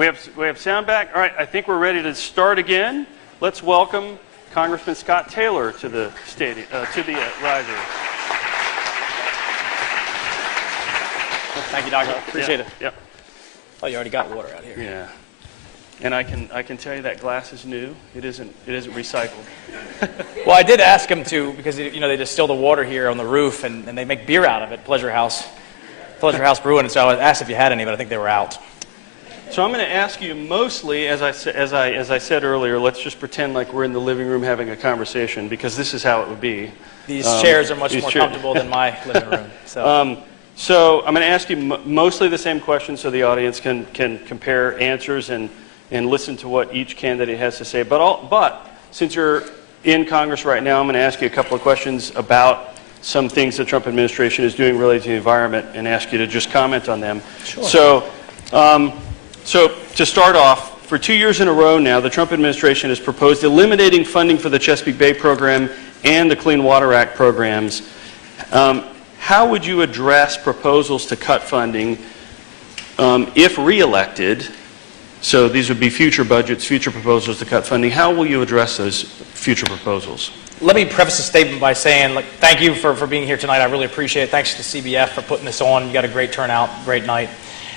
we have sound back. All right, I think we're ready to start again. Let's welcome Congressman Scott Taylor to the stadium, to the riser. Thank you, Doctor. Appreciate it. Yep. Oh, you already got water out here. Yeah. And I can tell you that glass is new. It isn't recycled. Well, I did ask him to, because they distill the water here on the roof and they make beer out of it. Pleasure House Brewing. And so I asked if you had any, but I think they were out. So I'm going to ask you mostly, as I said earlier, let's just pretend like we're in the living room having a conversation, because this is how it would be. These chairs are much more comfortable than my living room. So I'm going to ask you mostly the same questions so the audience can compare answers and listen to what each candidate has to say. But since you're in Congress right now, I'm going to ask you a couple of questions about some things the Trump administration is doing related to the environment and ask you to just comment on them. Sure. So to start off, for 2 years in a row now, the Trump administration has proposed eliminating funding for the Chesapeake Bay program and the Clean Water Act programs. How would you address proposals to cut funding if reelected? So these would be future budgets, future proposals to cut funding. How will you address those future proposals? Let me preface the statement by saying, thank you for being here tonight. I really appreciate it. Thanks to CBF for putting this on. You got a great turnout, great night.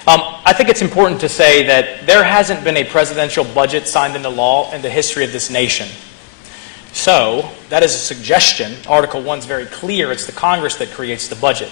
I think it's important to say that there hasn't been a presidential budget signed into law in the history of this nation. So that is a suggestion. Article 1 is very clear. It's the Congress that creates the budget.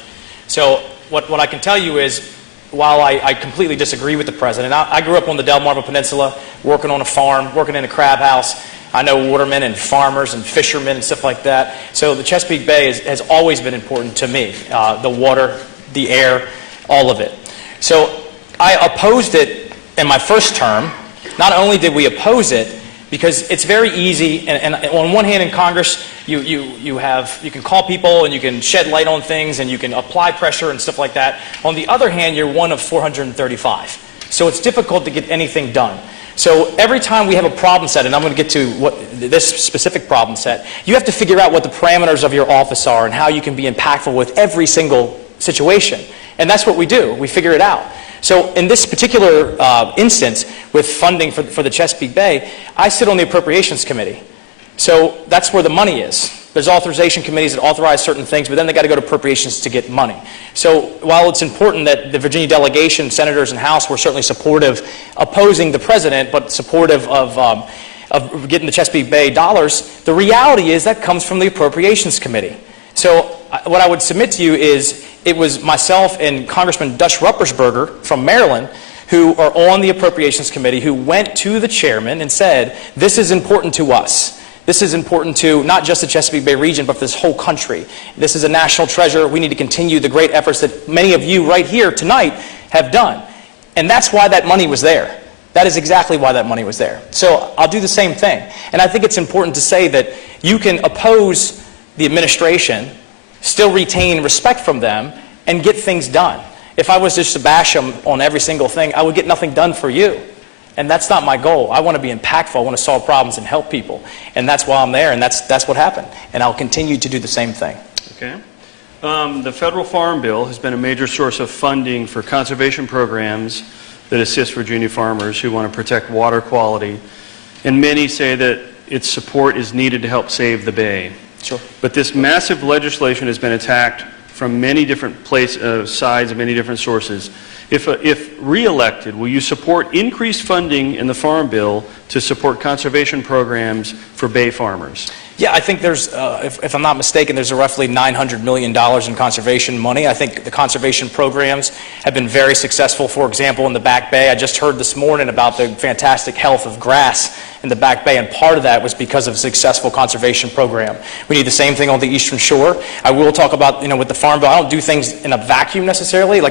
So what I can tell you is, while I completely disagree with the president, I grew up on the Delmarva Peninsula, working on a farm, working in a crab house. I know watermen and farmers and fishermen and stuff like that. So the Chesapeake Bay has always been important to me. The water, the air, all of it. So I opposed it in my first term. Not only did we oppose it, because it's very easy, and on one hand in Congress, you can call people and you can shed light on things and you can apply pressure and stuff like that. On the other hand, you're one of 435. So it's difficult to get anything done. So every time we have a problem set, and I'm going to get to this specific problem set, you have to figure out what the parameters of your office are and how you can be impactful with every single situation. And that's what we do. We figure it out. So in this particular instance, with funding for the Chesapeake Bay, I sit on the Appropriations Committee. So that's where the money is. There's authorization committees that authorize certain things, but then they got to go to appropriations to get money. So while it's important that the Virginia delegation, senators, and House were certainly supportive, opposing the president, but supportive of getting the Chesapeake Bay dollars, the reality is that comes from the Appropriations Committee. So what I would submit to you is it was myself and Congressman Dush Ruppersberger from Maryland who are on the Appropriations Committee who went to the chairman and said, this is important to us. This is important to not just the Chesapeake Bay region, but for this whole country. This is a national treasure. We need to continue the great efforts that many of you right here tonight have done. And that's why that money was there. That is exactly why that money was there. So I'll do the same thing. And I think it's important to say that you can oppose the administration, still retain respect from them, and get things done. If I was just to bash them on every single thing, I would get nothing done for you. And that's not my goal. I want to be impactful. I want to solve problems and help people. And that's why I'm there, and that's what happened. And I'll continue to do the same thing. Okay. The federal farm bill has been a major source of funding for conservation programs that assist Virginia farmers who want to protect water quality. And many say that its support is needed to help save the Bay. Sure. But this massive legislation has been attacked from many different sides and many different sources. If re-elected, will you support increased funding in the Farm Bill to support conservation programs for Bay farmers? Yeah, I think there's, if I'm not mistaken, there's roughly $900 million in conservation money. I think the conservation programs have been very successful. For example, in the Back Bay, I just heard this morning about the fantastic health of grass in the Back Bay, and part of that was because of a successful conservation program. We need the same thing on the Eastern Shore. I will talk about, with the Farm Bill, I don't do things in a vacuum necessarily.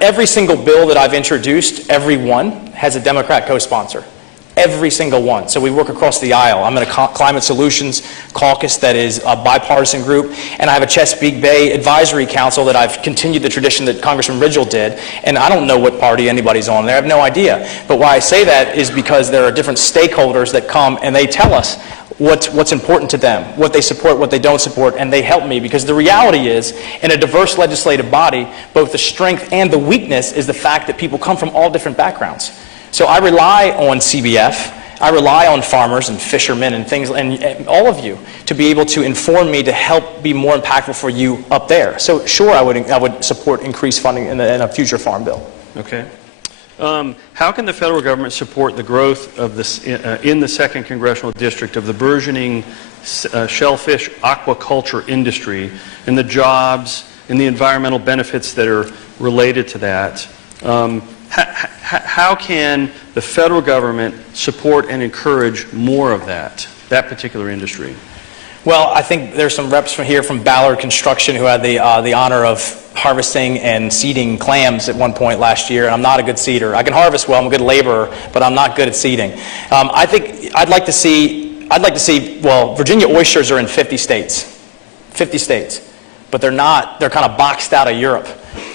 Every single bill that I've introduced, every one, has a Democrat co-sponsor. every single one. So we work across the aisle. I'm in a climate solutions caucus that is a bipartisan group, and I have a Chesapeake Bay Advisory Council that I've continued the tradition that Congressman Ridgel did, and I don't know what party anybody's on there. I have no idea. But why I say that is because there are different stakeholders that come and they tell us what's important to them, what they support, what they don't support, and they help me, because the reality is, in a diverse legislative body, both the strength and the weakness is the fact that people come from all different backgrounds. So I rely on CBF, I rely on farmers and fishermen and things, and all of you, to be able to inform me to help be more impactful for you up there. So sure, I would support increased funding in a future farm bill. Okay. How can the federal government support the growth of this in the 2nd Congressional District of the burgeoning shellfish aquaculture industry and the jobs and the environmental benefits that are related to that? How can the federal government support and encourage more of that particular industry? Well, I think there's some reps from here from Ballard Construction who had the honor of harvesting and seeding clams at one point last year. I'm not a good seeder. I can harvest well, I'm a good laborer, but I'm not good at seeding. I think I'd like to see, well, Virginia oysters are in 50 states, but they're not, they're kind of boxed out of Europe.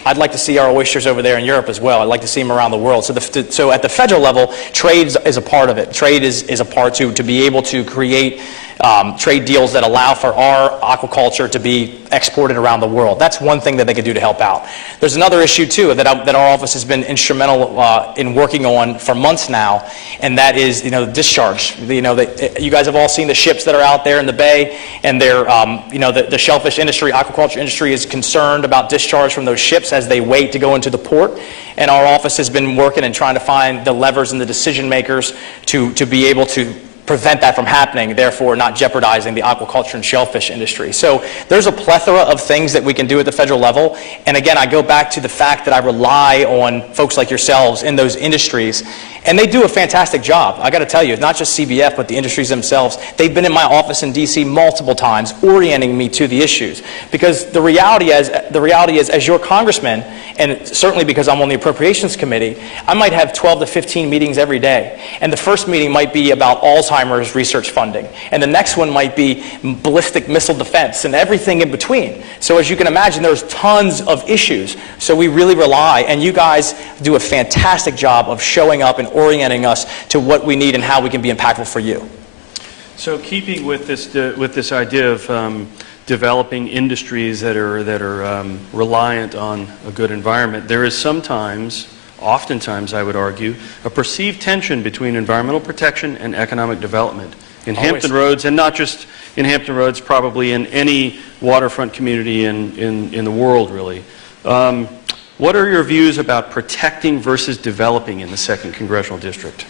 I'd like to see our oysters over there in Europe as well. I'd like to see them around the world. So at the federal level, trade is a part of it. Trade is a part to be able to create trade deals that allow for our aquaculture to be exported around the world. That's one thing that they could do to help out. There's another issue too that our office has been instrumental in working on for months now, and that is discharge. You guys have all seen the ships that are out there in the bay, and they're the shellfish industry, aquaculture industry is concerned about discharge from those ships as they wait to go into the port. And our office has been working and trying to find the levers and the decision makers to be able to prevent that from happening, therefore not jeopardizing the aquaculture and shellfish industry. So there's a plethora of things that we can do at the federal level. And again, I go back to the fact that I rely on folks like yourselves in those industries, and they do a fantastic job. I got to tell you, not just CBF, but the industries themselves. They've been in my office in D.C. multiple times, orienting me to the issues. Because the reality is, as your congressman, and certainly because I'm on the Appropriations Committee, I might have 12 to 15 meetings every day. And the first meeting might be about Alzheimer's research funding. And the next one might be ballistic missile defense and everything in between. So as you can imagine, there's tons of issues. So we really rely, and you guys do a fantastic job of showing up and orienting us to what we need and how we can be impactful for you. So keeping with this idea of developing industries that are reliant on a good environment, there is oftentimes I would argue, a perceived tension between environmental protection and economic development in Hampton Roads, and not just in Hampton Roads, probably in any waterfront community in the world, really. What are your views about protecting versus developing in the 2nd Congressional District?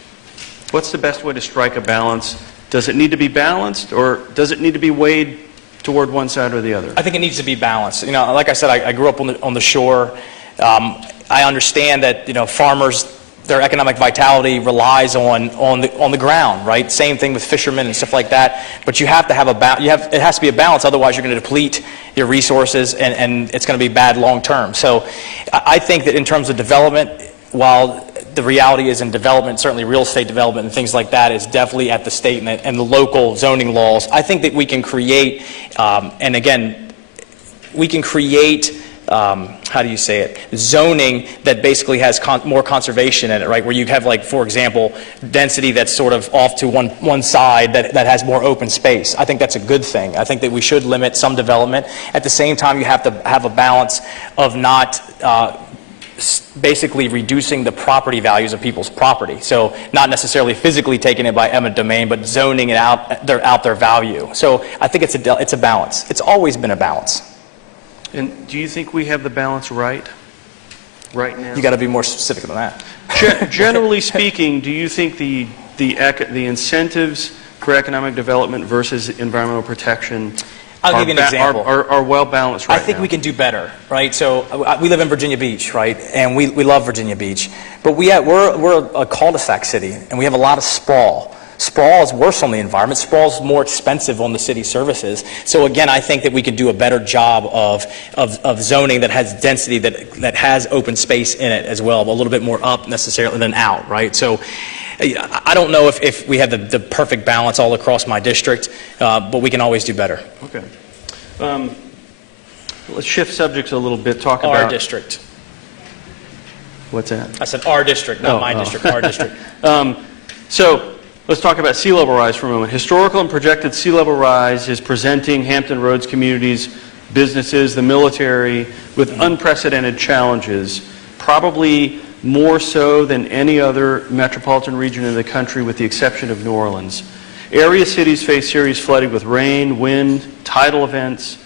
What's the best way to strike a balance? Does it need to be balanced, or does it need to be weighed toward one side or the other? I think it needs to be balanced. Like I said, I grew up on the shore. I understand that farmers, their economic vitality relies on the ground, right? Same thing with fishermen and stuff like that. But you have to have it has to be a balance. Otherwise, you're going to deplete your resources, and it's going to be bad long term. So, I think that in terms of development, while the reality is in development, certainly real estate development and things like that is definitely at the state and the local zoning laws. I think that we can create, and again, we can create. How do you say it? Zoning that basically has more conservation in it, right? Where you have, like, for example, density that's sort of off to one side that has more open space. I think that's a good thing. I think that we should limit some development. At the same time, you have to have a balance of not basically reducing the property values of people's property. So not necessarily physically taking it by eminent domain, but zoning it out their value. So I think it's a balance. It's always been a balance. And do you think we have the balance right now? You got to be more specific than that. Generally speaking, do you think the incentives for economic development versus environmental protection I'll give you an example. Are well balanced right now? I think we can do better, right? So we live in Virginia Beach, right? And we love Virginia Beach. But we're a cul-de-sac city, and we have a lot of sprawl. Sprawl is worse on the environment. Sprawl is more expensive on the city services. So again, I think that we could do a better job of zoning that has density, that has open space in it as well, but a little bit more up necessarily than out, right? So I don't know if we have the perfect balance all across my district, but we can always do better. Okay. Let's shift subjects a little bit. Talk about Our district. What's that? I said our district, not my district, our district. So let's talk about sea level rise for a moment. Historical and projected sea level rise is presenting Hampton Roads communities, businesses, the military with unprecedented challenges, probably more so than any other metropolitan region in the country with the exception of New Orleans. Area cities face serious flooding with rain, wind, tidal events.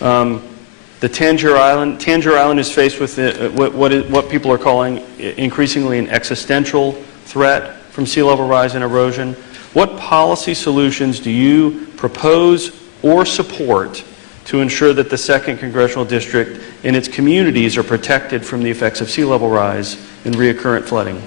The Tangier Island is faced with what people are calling increasingly an existential threat from sea level rise and erosion. What policy solutions do you propose or support to ensure that the 2nd Congressional District and its communities are protected from the effects of sea level rise and recurrent flooding?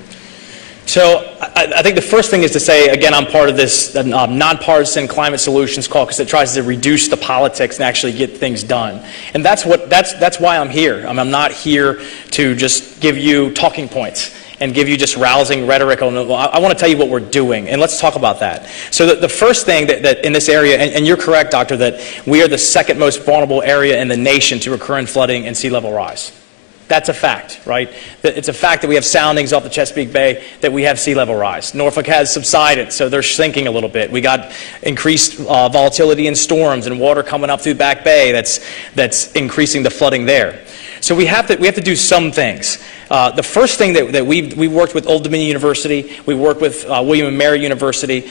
So I think the first thing is to say, again, I'm part of this nonpartisan climate solutions caucus that tries to reduce the politics and actually get things done. And that's why I'm here. I'm not here to just give you talking points and give you just rousing rhetoric. I want to tell you what we're doing, and let's talk about that. So the first thing that in this area, and you're correct, Doctor, that we are the 2nd most vulnerable area in the nation to recurrent flooding and sea level rise. That's a fact, right? It's a fact that we have soundings off the Chesapeake Bay, that we have sea level rise. Norfolk has subsided, so they're sinking a little bit. We got increased volatility in storms and water coming up through Back Bay that's increasing the flooding there. So we have to do some things. The first thing that we worked with Old Dominion University, we worked with William and Mary University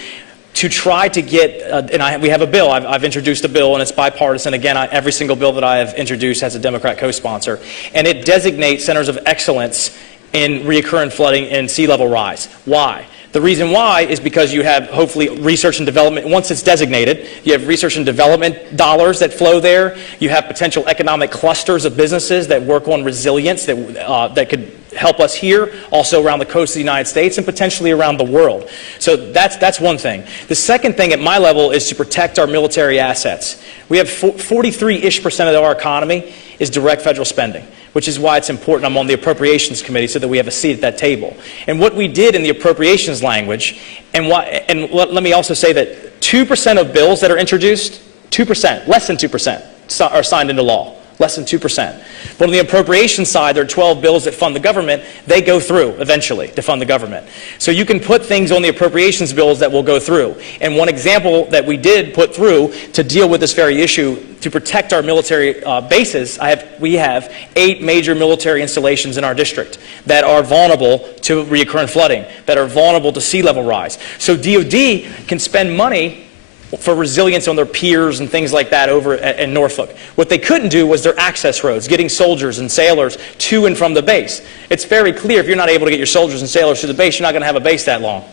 to try to get, we have a bill. I've introduced a bill, and it's bipartisan. Again, every single bill that I have introduced has a Democrat co-sponsor, and it designates centers of excellence in recurrent flooding and sea level rise. Why? The reason why is because you have, hopefully, research and development. Once it's designated, you have research and development dollars that flow there. You have potential economic clusters of businesses that work on resilience that could help us here, also around the coast of the United States, and potentially around the world. So that's one thing. The second thing at my level is to protect our military assets. We have 43-ish% of our economy is direct federal spending, which is why it's important I'm on the Appropriations Committee so that we have a seat at that table. And what we did in the appropriations language, and let me also say that 2% of bills that are introduced, 2%, less than 2%, are signed into law. Less than 2%. But on the appropriation side, there are 12 bills that fund the government. They go through eventually to fund the government. So you can put things on the appropriations bills that will go through. And one example that we did put through to deal with this very issue, to protect our military bases, we have 8 major military installations in our district that are vulnerable to recurrent flooding, that are vulnerable to sea level rise. So DOD can spend money for resilience on their piers and things like that over in Norfolk. What they couldn't do was their access roads, getting soldiers and sailors to and from the base. It's very clear if you're not able to get your soldiers and sailors to the base, you're not going to have a base that long.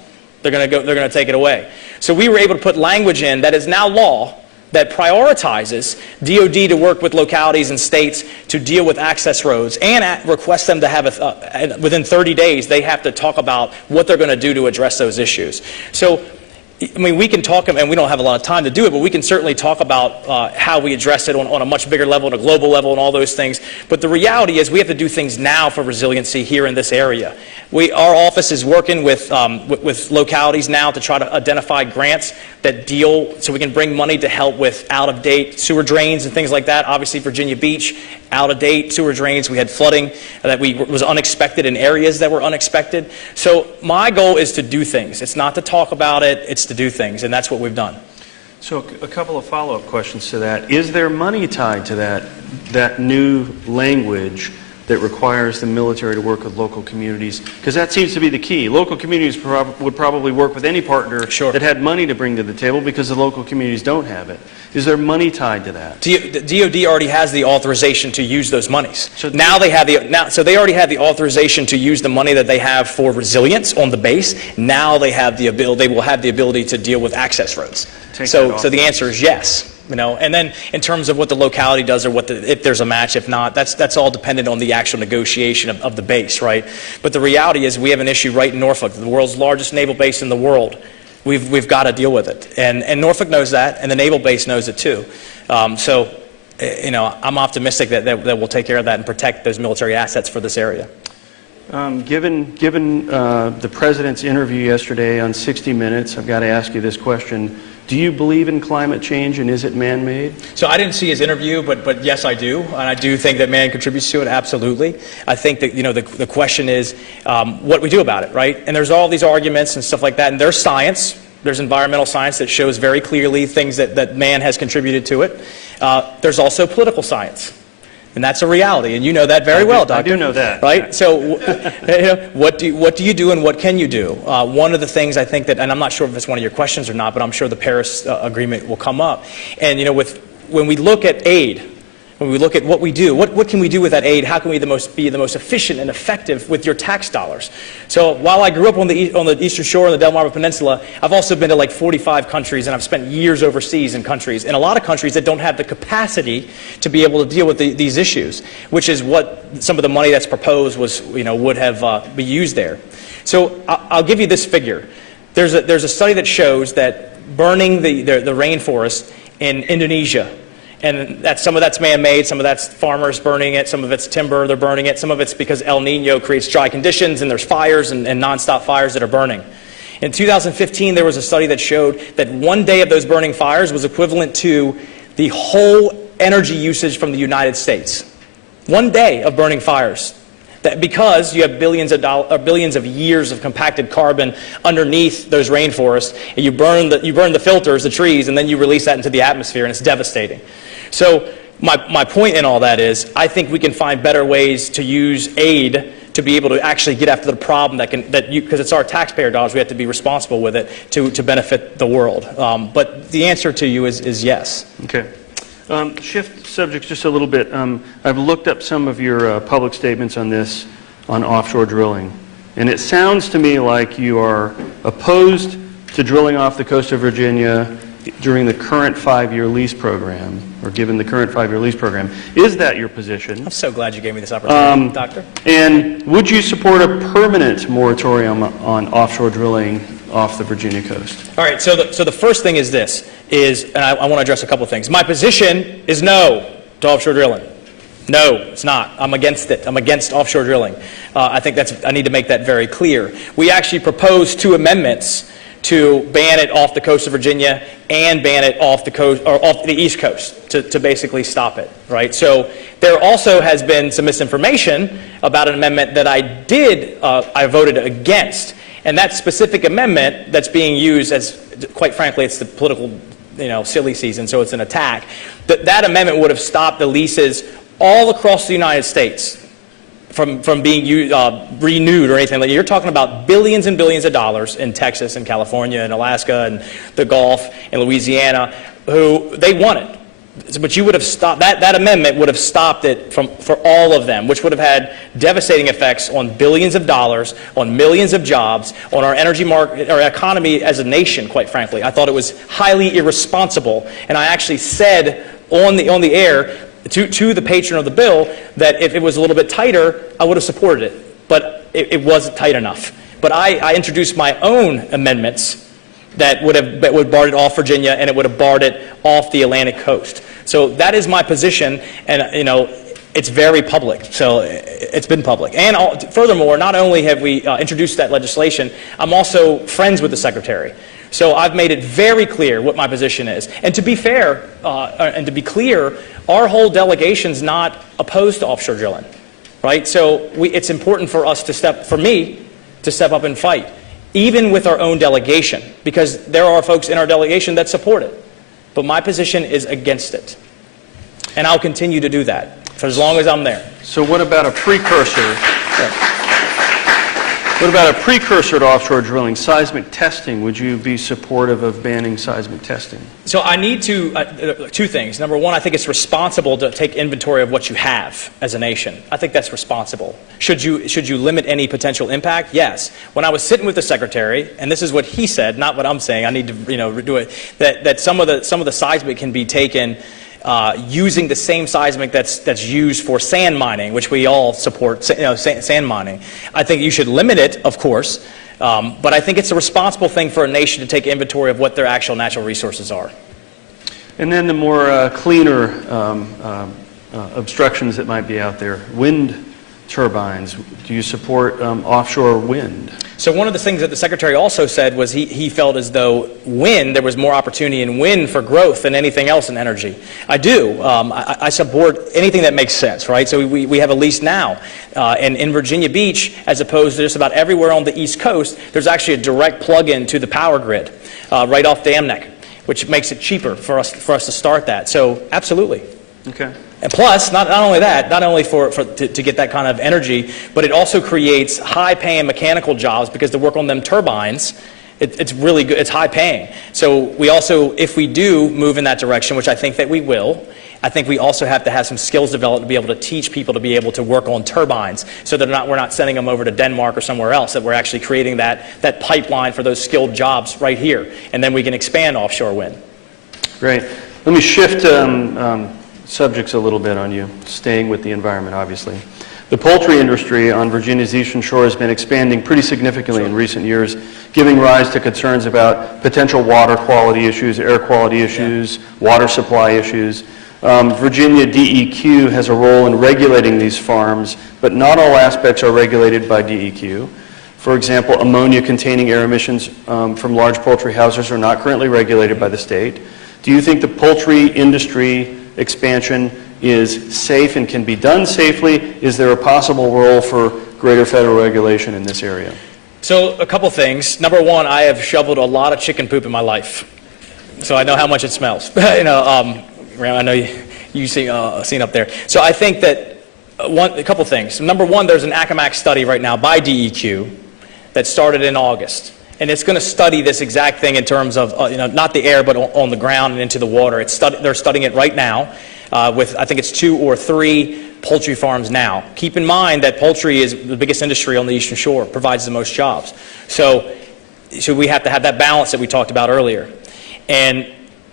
They're going to take it away. So we were able to put language in that is now law that prioritizes DOD to work with localities and states to deal with access roads and request them to have, within 30 days, they have to talk about what they're going to do to address those issues. So I mean, we can talk, and we don't have a lot of time to do it, but we can certainly talk about how we address it on a much bigger level, on a global level, and all those things. But the reality is we have to do things now for resiliency here in this area. Our office is working with localities now to try to identify grants that deal, so we can bring money to help with out-of-date sewer drains and things like that. Obviously, Virginia Beach, out-of-date sewer drains. We had flooding that was unexpected in areas that were unexpected. So my goal is to do things. It's not to talk about it, it's to do things, and that's what we've done. So a couple of follow-up questions to that. Is there money tied to that new language that requires the military to work with local communities? Because that seems to be the key. Local communities would probably work with any partner that had money to bring to the table because the local communities don't have it. Is there money tied to that? DOD already has the authorization to use those monies. So now they already have the authorization to use the money that they have for resilience on the base. Now they will have the ability to deal with access roads. So the answer is yes. And then in terms of what the locality does or if there's a match, if not, that's all dependent on the actual negotiation of the base, right? But the reality is we have an issue right in Norfolk, the world's largest naval base in the world. We've got to deal with it. And Norfolk knows that, and the naval base knows it too. So I'm optimistic that we'll take care of that and protect those military assets for this area. Given the President's interview yesterday on 60 Minutes, I've got to ask you this question. Do you believe in climate change, and is it man-made? So I didn't see his interview, but yes, I do. And I do think that man contributes to it, absolutely. I think that, the question is what we do about it, right? And there's all these arguments and stuff like that, and there's science. There's environmental science that shows very clearly things that man has contributed to it. There's also political science. And that's a reality, and you know that very well, Doctor. I do know that. Right? So what do you do and what can you do? One of the things I think that, and I'm not sure if it's one of your questions or not, but I'm sure the Paris Agreement will come up. And when we look at aid, when we look at what we do, what can we do with that aid? How can we be the most efficient and effective with your tax dollars? So while I grew up on the Eastern Shore and the Delmarva Peninsula, I've also been to like 45 countries, and I've spent years overseas in countries, and a lot of countries that don't have the capacity to be able to deal with these issues, which is what some of the money that's proposed would have be used there. So I'll give you this figure. There's a study that shows that burning the rainforest in Indonesia, and some of that's man-made, some of that's farmers burning it, some of it's timber, they're burning it, some of it's because El Nino creates dry conditions and there's fires and nonstop fires that are burning. In 2015, there was a study that showed that one day of those burning fires was equivalent to the whole energy usage from the United States. One day of burning fires. Because you have billions of years of compacted carbon underneath those rainforests, and you burn the filters, the trees, and then you release that into the atmosphere, and it's devastating. So my point in all that is, I think we can find better ways to use aid to be able to actually get after the problem because it's our taxpayer dollars, we have to be responsible with it to benefit the world. But the answer to you is yes. Okay. Shift subjects just a little bit. I've looked up some of your public statements on this, on offshore drilling. And it sounds to me like you are opposed to drilling off the coast of Virginia during the current 5-year lease program, or given the current 5-year lease program. Is that your position? I'm so glad you gave me this opportunity, Doctor. And would you support a permanent moratorium on offshore drilling off the Virginia coast? All right, so the first thing is this, and I want to address a couple of things. My position is no to offshore drilling. No, it's not. I'm against it. I'm against offshore drilling. I think I need to make that very clear. We actually proposed 2 amendments to ban it off the coast of Virginia and ban it off the coast or off the East Coast to basically stop it, right? So there also has been some misinformation about an amendment that I voted against. And that specific amendment that's being used as, quite frankly, it's the political, silly season, so it's an attack. That amendment would have stopped the leases all across the United States from being renewed or anything like that. You're talking about billions and billions of dollars in Texas and California and Alaska and the Gulf and Louisiana, who they want it. But you would have stopped that amendment would have stopped it for all of them, which would have had devastating effects on billions of dollars, on millions of jobs, on our energy market, our economy as a nation. Quite frankly, I thought it was highly irresponsible, and I actually said on the air to the patron of the bill that if it was a little bit tighter, I would have supported it. But it wasn't tight enough. But I introduced my own amendments that would barred it off Virginia, and it would have barred it off the Atlantic coast. So that is my position, and it's very public. So it's been public. And furthermore, not only have we introduced that legislation, I'm also friends with the Secretary. So I've made it very clear what my position is. And to be fair, and to be clear, our whole delegation's not opposed to offshore drilling, right? So it's important for us for me to step up and fight, even with our own delegation, because there are folks in our delegation that support it. But my position is against it. And I'll continue to do that for as long as I'm there. So what about a precursor? What about a precursor to offshore drilling, seismic testing? Would you be supportive of banning seismic testing? So I need to, 2 things. Number one, I think it's responsible to take inventory of what you have as a nation. I think that's responsible. Should you limit any potential impact? Yes. When I was sitting with the Secretary, and this is what he said, not what I'm saying, I need to do it, that some of the seismic can be taken using the same seismic that's used for sand mining, which we all support, sand mining. I think you should limit it, of course, but I think it's a responsible thing for a nation to take inventory of what their actual natural resources are. And then the more cleaner obstructions that might be out there, wind turbines? Do you support offshore wind? So one of the things that the Secretary also said was he felt as though wind, there was more opportunity in wind for growth than anything else in energy. I do. I support anything that makes sense, right? So we have a lease now. And in Virginia Beach, as opposed to just about everywhere on the East Coast, there's actually a direct plug-in to the power grid right off Dam Neck, which makes it cheaper for us to start that. So absolutely. Okay. And plus, not only that, not only to get that kind of energy, but it also creates high-paying mechanical jobs because to work on them turbines, it's really good. It's high-paying. So we also, if we do move in that direction, which I think that we will, I think we also have to have some skills developed to be able to teach people to be able to work on turbines, so that we're not sending them over to Denmark or somewhere else. That we're actually creating that pipeline for those skilled jobs right here, and then we can expand offshore wind. Great. Let me shift subjects a little bit on you, staying with the environment, obviously. The poultry industry on Virginia's eastern shore has been expanding pretty significantly in recent years, giving rise to concerns about potential water quality issues, air quality issues, water supply issues. Virginia DEQ has a role in regulating these farms, but not all aspects are regulated by DEQ. For example, ammonia-containing air emissions from large poultry houses are not currently regulated by the state. Do you think the poultry industry expansion is safe and can be done safely? Is there a possible role for greater federal regulation in this area? So a couple things. Number one, I have shoveled a lot of chicken poop in my life, so I know how much it smells. I know you've seen up there. So I think that a couple things. Number one, there's an ACAMAC study right now by DEQ that started in August. And it's going to study this exact thing in terms of, not the air, but on the ground and into the water. They're studying it right now with, I think it's 2 or 3 poultry farms now. Keep in mind that poultry is the biggest industry on the Eastern Shore, provides the most jobs. So we have to have that balance that we talked about earlier. And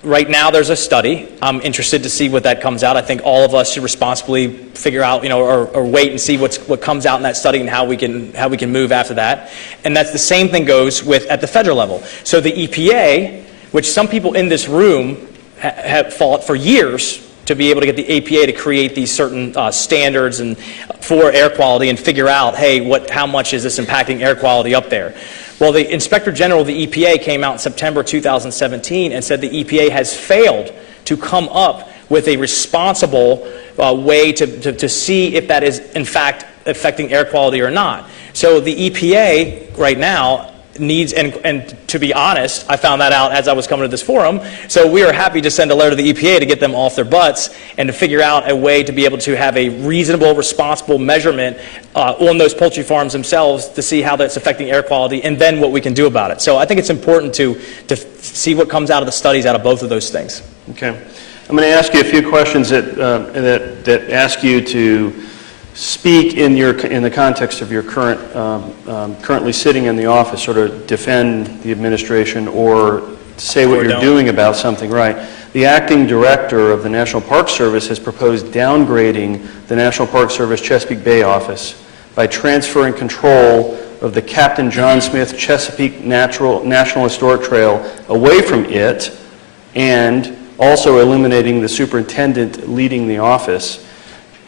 right now there's a study. I'm interested to see what that comes out. I think all of us should responsibly figure out, or wait and see what comes out in that study and how we can move after that. And that's the same thing goes with at the federal level. So the EPA, which some people in this room have fought for years to be able to get the EPA to create these certain standards and for air quality and figure out, hey, how much is this impacting air quality up there? Well, the Inspector General of the EPA came out in September 2017 and said the EPA has failed to come up with a responsible way to see if that is, in fact, affecting air quality or not. So the EPA right now needs, and to be honest, I found that out as I was coming to this forum, so we are happy to send a letter to the EPA to get them off their butts and to figure out a way to be able to have a reasonable, responsible measurement on those poultry farms themselves to see how that's affecting air quality and then what we can do about it. So I think it's important to see what comes out of the studies out of both of those things. Okay. I'm going to ask you a few questions that ask you to speak in the context of your currently sitting in the office, sort of defend the administration or say what you're doing about something, right? The acting director of the National Park Service has proposed downgrading the National Park Service Chesapeake Bay office by transferring control of the Captain John Smith Chesapeake National Historic Trail away from it, and also eliminating the superintendent leading the office.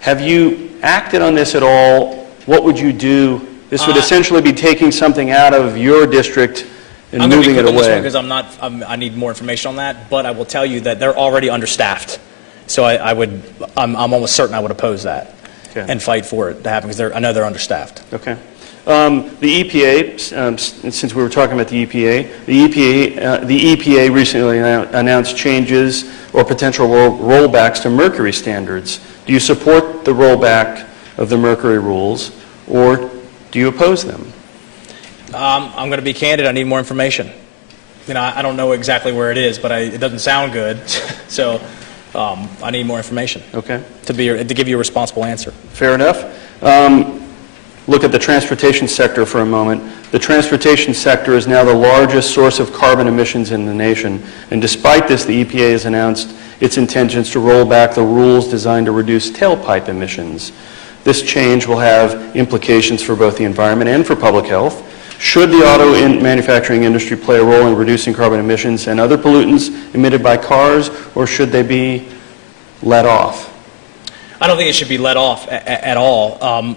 Have you acted on this at all? What would you do? This would essentially be taking something out of your district and moving it away. Because I need more information on that, but I will tell you that they're already understaffed. So I'm almost certain I would oppose that and fight for it to happen because I know they're understaffed. Okay. The EPA, since we were talking about the EPA recently announced changes or potential rollbacks to mercury standards. Do you support the rollback of the mercury rules, or do you oppose them? I'm going to be candid. I need more information. I don't know exactly where it is, but it doesn't sound good. So I need more information. Okay. To give you a responsible answer. Fair enough. Look at the transportation sector for a moment. The transportation sector is now the largest source of carbon emissions in the nation. And despite this, the EPA has announced its intentions to roll back the rules designed to reduce tailpipe emissions. This change will have implications for both the environment and for public health. Should the auto manufacturing industry play a role in reducing carbon emissions and other pollutants emitted by cars, or should they be let off? I don't think it should be let off at all.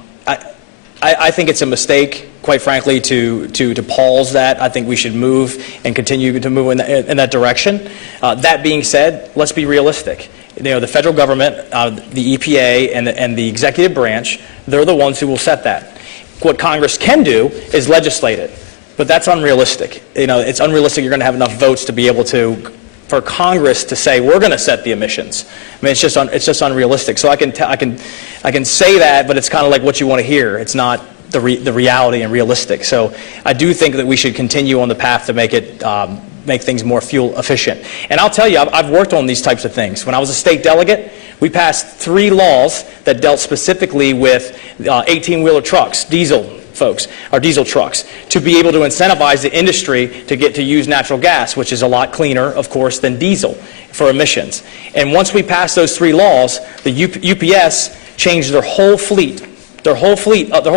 I think it's a mistake, quite frankly, to pause that. I think we should move and continue to move in that direction. That being said, let's be realistic. The federal government, the EPA, and the executive branch, they're the ones who will set that. What Congress can do is legislate it, but that's unrealistic. It's unrealistic. You're going to have enough votes to be able for Congress to say we're going to set the emissions. I mean, it's just unrealistic. So I can say that, but it's kind of like what you want to hear. It's not the reality and realistic. So I do think that we should continue on the path to make things more fuel efficient. And I'll tell you, I've worked on these types of things. When I was a state delegate, we passed 3 laws that dealt specifically with 18-wheeler trucks, diesel trucks, to be able to incentivize the industry to get to use natural gas, which is a lot cleaner, of course, than diesel for emissions. And once we passed those 3 laws, the UPS changed their whole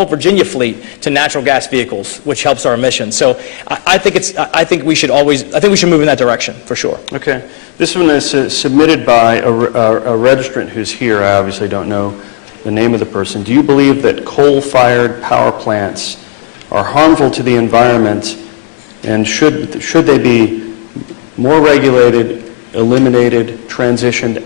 Virginia fleet to natural gas vehicles, which helps our emissions. So I think we should move in that direction for sure. Okay. This one is submitted by a registrant who's here. I obviously don't know the name of the person. Do you believe that coal-fired power plants are harmful to the environment, and should they be more regulated, eliminated, transitioned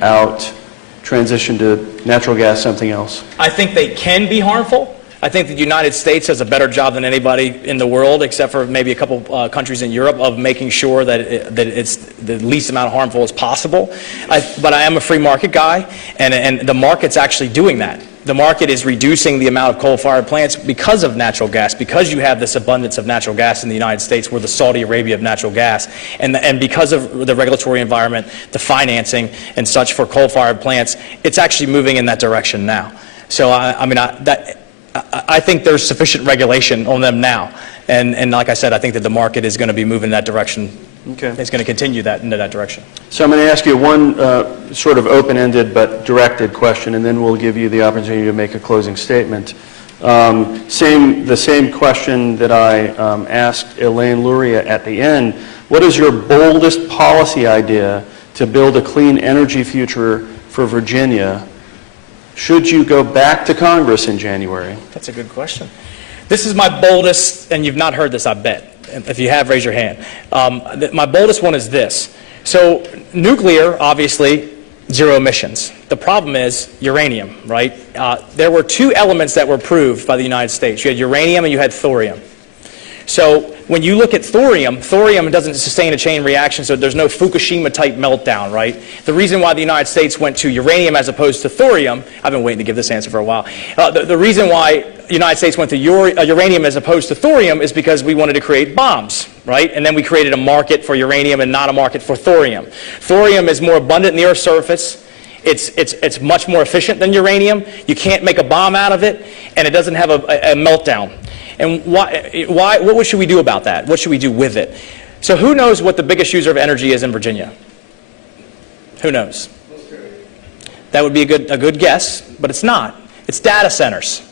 to natural gas, something else? I think they can be harmful. I think the United States does a better job than anybody in the world, except for maybe a couple countries in Europe, of making sure that it's the least amount of harmful as possible. But I am a free market guy, and the market's actually doing that. The market is reducing the amount of coal-fired plants because of natural gas, because you have this abundance of natural gas in the United States. We're the Saudi Arabia of natural gas. And because of the regulatory environment, the financing and such for coal-fired plants, it's actually moving in that direction now. So, I think there's sufficient regulation on them now. And like I said, I think that the market is going to be moving in that direction. Okay. It's going to continue into that direction. So I'm going to ask you one sort of open-ended but directed question, and then we'll give you the opportunity to make a closing statement. The same question that I asked Elaine Luria at the end. What is your boldest policy idea to build a clean energy future for Virginia should you go back to Congress in January? That's a good question. This is my boldest, and you've not heard this, I bet. If you have, raise your hand. My boldest one is this. So nuclear, obviously, zero emissions. The problem is uranium, right? There were 2 elements that were proved by the United States. You had uranium and you had thorium. So when you look at thorium doesn't sustain a chain reaction, so there's no Fukushima-type meltdown, right? The reason why the United States went to uranium as opposed to thorium, I've been waiting to give this answer for a while. The reason why the United States went to uranium as opposed to thorium is because we wanted to create bombs, right? And then we created a market for uranium and not a market for thorium. Thorium is more abundant in the Earth's surface. It's much more efficient than uranium. You can't make a bomb out of it, and it doesn't have a meltdown. And what should we do about that? What should we do with it? So who knows what the biggest user of energy is in Virginia? Who knows? That would be a good guess, but it's not. It's data centers.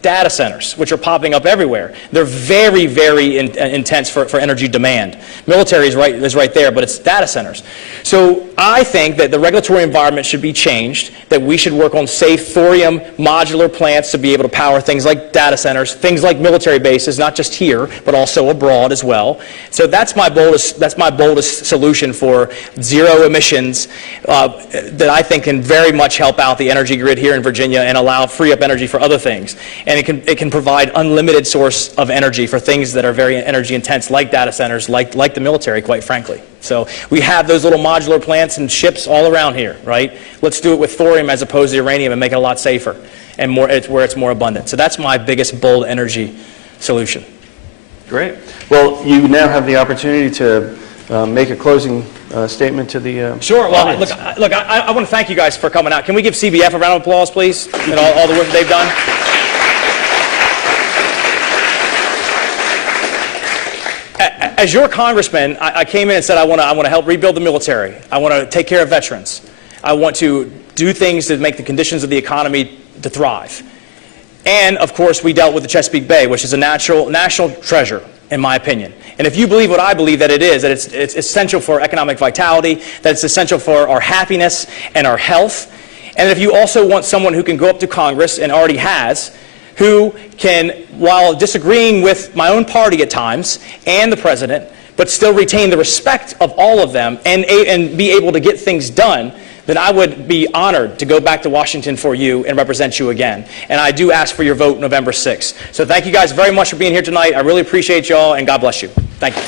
Data centers, which are popping up everywhere. They're very, very intense for energy demand. Military is right there, but it's data centers. So I think that the regulatory environment should be changed, that we should work on safe thorium modular plants to be able to power things like data centers, things like military bases, not just here, but also abroad as well. So that's my boldest solution for zero emissions that I think can very much help out the energy grid here in Virginia and free up energy for other things. And it can provide unlimited source of energy for things that are very energy intense, like data centers, like the military, quite frankly. So we have those little modular plants and ships all around here, right? Let's do it with thorium as opposed to uranium and make it a lot safer and where it's more abundant. So that's my biggest bold energy solution. Great. Well, you now have the opportunity to make a closing statement to the Sure. Well, audience. look, I want to thank you guys for coming out. Can we give CBF a round of applause, please, and all the work they've done? As your congressman, I came in and said I want to help rebuild the military. I want to take care of veterans. I want to do things to make the conditions of the economy to thrive. And, of course, we dealt with the Chesapeake Bay, which is a national treasure, in my opinion. And if you believe what I believe that it is, that it's essential for economic vitality, that it's essential for our happiness and our health, and if you also want someone who can go up to Congress, and already has, who can, while disagreeing with my own party at times and the president, but still retain the respect of all of them and be able to get things done, then I would be honored to go back to Washington for you and represent you again. And I do ask for your vote November 6th. So thank you guys very much for being here tonight. I really appreciate y'all, and God bless you. Thank you.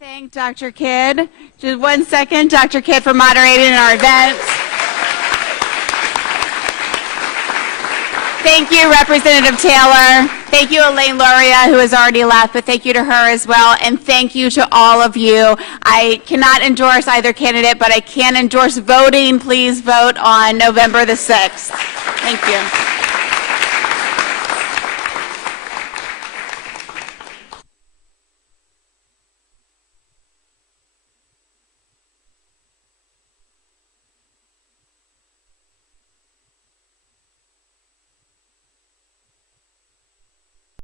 Thank Dr. Kidd. Just 1 second, Dr. Kidd, for moderating our event. Thank you, Representative Taylor. Thank you, Elaine Luria, who has already left, but thank you to her as well. And thank you to all of you. I cannot endorse either candidate, but I can endorse voting. Please vote on November the 6th. Thank you.